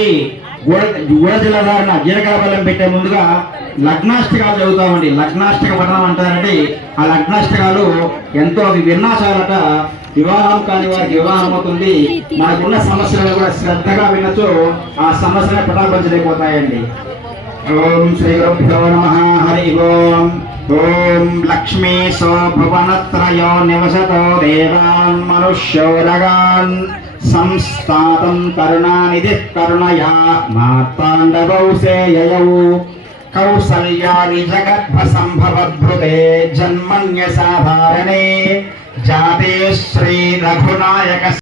మనకి గూఢజలధారణ జీలకర్ర బెల్లం పెట్టే ముందుగా లగ్నాష్టకాలు చదువుతామండి. లగ్నాష్టక పఠనం అంటారండి. ఆ లగ్నాష్టకాలు ఎంతో అవి విన్నాచాలట. వివాహం కాని వారికి వివాహం అవుతుంది. మనకున్న సమస్యలను కూడా శ్రద్ధగా వినొచ్చు, ఆ సమస్యలు పటాపంచలేకపోతాయండి. ఓం శ్రీ గురుభ్యో నమః. హరి ఓం. ఓం లక్ష్మీ భువనత్రయో నివసతో దేవాన్ మనుష్యోరగాన్ సంస్థాతం కరుణానిధి కరుణయా మార్తాండవౌ సేయయౌ కౌసల్యాని జగద్భ సంభవద్భృతే జన్మన్య సాధారణే జాతే శ్రీ రఘునాయక